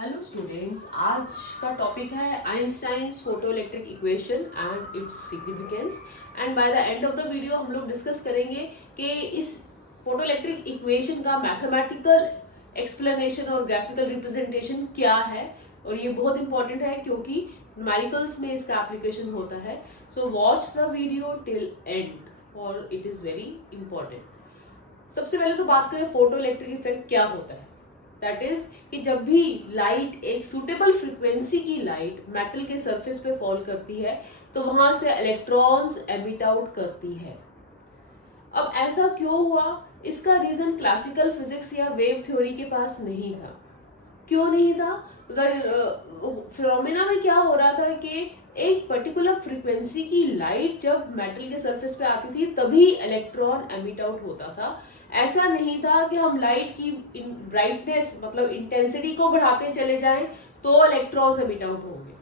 Hello students, आज का topic है Einstein's photoelectric equation and its significance. And by the end of the video हम लोग discuss करेंगे कि इस फोटोइलेक्ट्रिक इक्वेशन का मैथमेटिकल एक्सप्लेनेशन और ग्राफिकल रिप्रेजेंटेशन क्या है। और ये बहुत इंपॉर्टेंट है क्योंकि न्यूमेरिकल्स में इसका एप्लीकेशन होता है। So watch the video till and और इट इज़ वेरी इंपॉर्टेंट। सबसे पहले तो बात करें फोटोइलेक्ट्रिक इफेक्ट क्या होता है। दैट इज कि जब भी लाइट एक सुटेबल फ्रीक्वेंसी की लाइट मेटल के सरफेस पे फॉल करती है तो वहां से इलेक्ट्रॉन्स एमिट आउट करती है। अब ऐसा क्यों हुआ, इसका रीजन क्लासिकल फिजिक्स या वेव थ्योरी के पास नहीं था। क्यों नहीं था? फिनोमेना में क्या हो रहा था कि एक पर्टिकुलर फ्रीक्वेंसी की लाइट जब मेटल के सरफेस पे आती थी तभी इलेक्ट्रॉन एमिट आउट होता था। ऐसा नहीं था कि हम लाइट की ब्राइटनेस मतलब इंटेंसिटी को बढ़ाते चले जाएं तो इलेक्ट्रॉन्स एमिट आउट होंगे।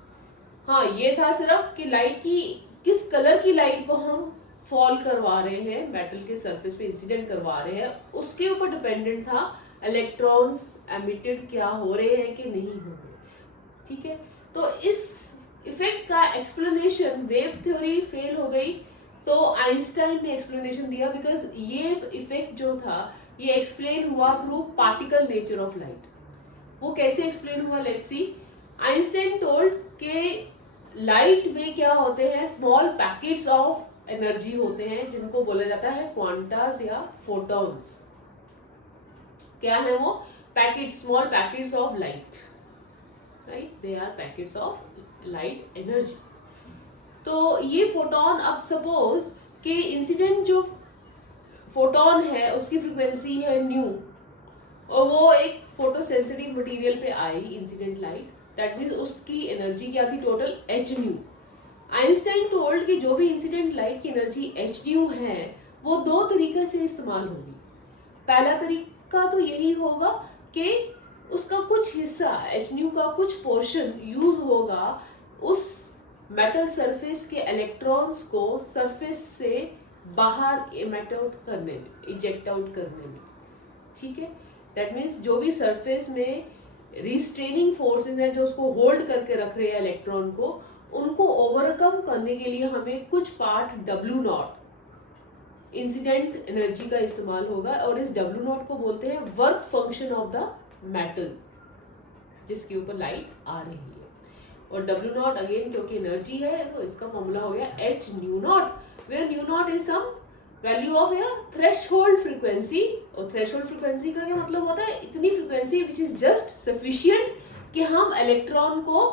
हाँ, ये था सिर्फ कि लाइट की किस कलर की लाइट को हम फॉल करवा रहे हैं, मेटल के सरफेस पे इंसिडेंट करवा रहे हैं, उसके ऊपर डिपेंडेंट था इलेक्ट्रॉन्स एमिटेड क्या हो रहे हैं कि नहीं हो रहे। ठीक है, तो इस इफेक्ट का एक्सप्लेनेशन वेव थ्योरी फेल हो गई तो आइंस्टाइन ने एक्सप्लेनेशन दिया। बिकॉज ये इफेक्ट जो था ये एक्सप्लेन हुआ through particle nature of light. वो कैसे एक्सप्लेन हुआ, लेट्स सी। आइंस्टाइन टोल्ड के लाइट में क्या होते हैं, स्मॉल पैकेट्स ऑफ एनर्जी होते हैं जिनको बोला जाता है क्वांटास या फोटॉन्स। क्या है वो? Packets, small packets of light, right? They are packets of light energy. तो ये फोटोन, अब सपोज कि इंसिडेंट जो फोटोन है उसकी फ्रीक्वेंसी है न्यू और वो एक फोटो सेंसिटिव मटेरियल पे आई इंसिडेंट लाइट, दैट मीन्स उसकी एनर्जी क्या थी total, H new. Einstein told कि जो भी इंसिडेंट लाइट की एनर्जी एच न्यू है वो दो तरीके से इस्तेमाल होगी। पहला तरीका तो यही होगा कि उसका कुछ हिस्सा एच न्यू का कुछ पोर्शन यूज होगा उस मेटल सरफेस के इलेक्ट्रॉन्स को सरफेस से बाहर इमिट आउट करने में, इजेक्ट आउट करने में। ठीक है, दैट मीन्स जो भी सरफेस में रिस्ट्रेनिंग फोर्सेस हैं जो उसको होल्ड करके रख रहे हैं इलेक्ट्रॉन को, उनको ओवरकम करने के लिए हमें कुछ part W not incident energy का इस्तेमाल होगा। और इस W नॉट को बोलते हैं work function of the metal जिसके ऊपर लाइट आ रही है। और W नॉट अगेन क्योंकि एनर्जी है तो इसका फॉर्मूला हो गया H nu nought, where nu nought is some value of या थ्रेशहोल्ड फ्रीक्वेंसी। और थ्रेशहोल्ड फ्रीक्वेंसी का क्या मतलब होता है? इतनी frequency which is just sufficient कि हम इलेक्ट्रॉन को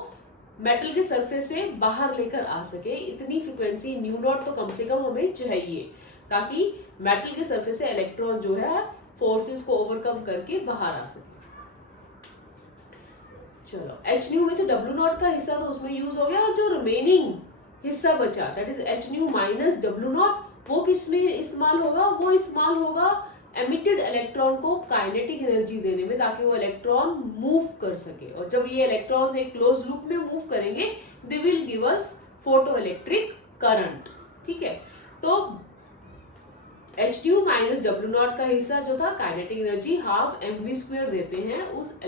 मेटल के सरफेस से बाहर लेकर आ सके। इतनी फ्रीक्वेंसी न्यू नॉट तो कम से कम हमें चाहिए ताकि मेटल के सरफेस से इलेक्ट्रॉन जो है फोर्सेस को ओवरकम करके बाहर आ सके। चलो, एच न्यू में से W नॉट का हिस्सा तो उसमें यूज हो गया और जो रिमेनिंग हिस्सा बचा that is H new minus W not, वो किस में इस्तेमाल होगा? वो इस्तेमाल होगा एमिटेड इलेक्ट्रॉन को काइनेटिक एनर्जी देने में ताकि वो इलेक्ट्रॉन मूव कर सके। और जब ये इलेक्ट्रॉन्स एक क्लोज लूप में मूव करेंगे they will give us photo electric current. ठीक है, तो H new minus W not का हिस्सा जो था काइनेटिक एनर्जी हाफ mv² देते हैं उस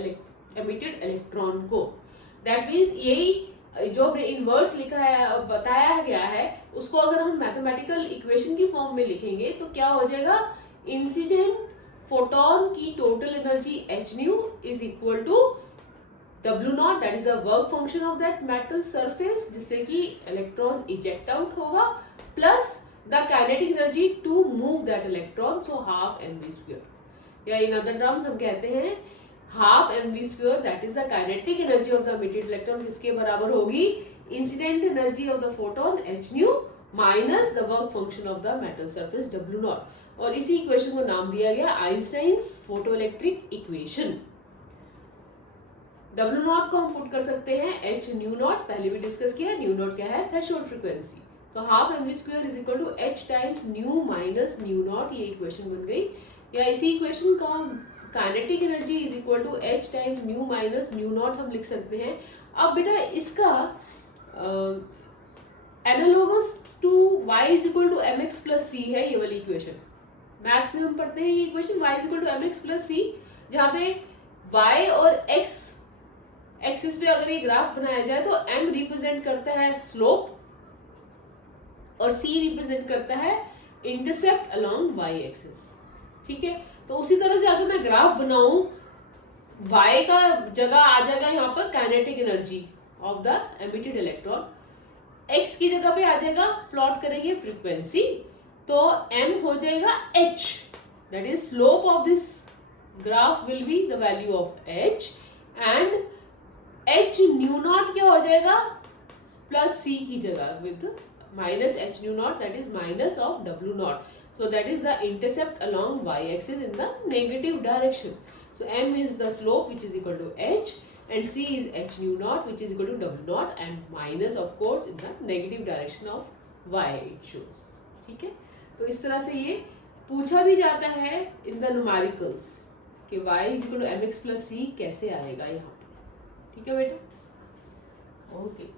एमिटेड इलेक्ट्रॉन को। दैट मीन्स यही जो हमने इनवर्स लिखा है, बताया गया है, उसको अगर हम मैथमेटिकल इक्वेशन की फॉर्म में लिखेंगे तो क्या हो जाएगा? इंसिडेंट फोटोन की total energy h nu is equal to W nought, that is a work function of that metal surface जिससे कि इलेक्ट्रॉन्स इजेक्ट आउट होगा, plus the kinetic energy to move that electron, so half mv²। या in other terms हम कहते हैं half mv² that is the kinetic energy of the emitted electron किसके बराबर होगी? Incident energy of the photon h new minus the work function of the metal surface W not. और इसी equation को नाम दिया गया Einstein's photoelectric equation. W not को हम पुट कर सकते हैं H न्यू नॉट, पहले भी डिस्कस किया। न्यू नॉट क्या है? Threshold frequency. तो half mv² is equal to H times nu minus nu naught, ये इक्वेशन बन गई। या इसी इक्वेशन का kinetic energy is equal to H times nu minus nu naught हम लिख सकते हैं। अब बेटा इसका analogous to y is equal to mx plus c है ये वाली इक्वेशन। मैथ्स में हम पढ़ते हैं ये equation y is equal to mx plus c, जहाँ पे y और x एक्सिस पे अगर ये ग्राफ बनाया जाए तो m रिप्रेजेंट करता है स्लोप और c रिप्रेजेंट करता है इंटरसेप्ट अलोंग y एक्सिस। ठीक है, तो उसी तरह से अगर मैं ग्राफ बनाऊं, y का जगह आ जाएगा यहाँ पर kinetic energy of the emitted electron, x की जगह पे आ जाएगा, प्लॉट करेंगे फ्रीक्वेंसी, तो m हो जाएगा h, that is slope of this graph will be the value of h, and h nu naught क्या हो जाएगा प्लस c की जगह with minus h nu naught, that is minus of w naught. So that is the intercept along y axis in the negative direction. So m is the slope which is equal to h, and c is h nu naught which is equal to w naught, and minus of course in the negative direction of y it shows. ठीक है, तो इस तरह से ये पूछा भी जाता है in the numericals कि y is equal to mx plus c कैसे आएगा यहाँ पे। ठीक है बेटा, ओके।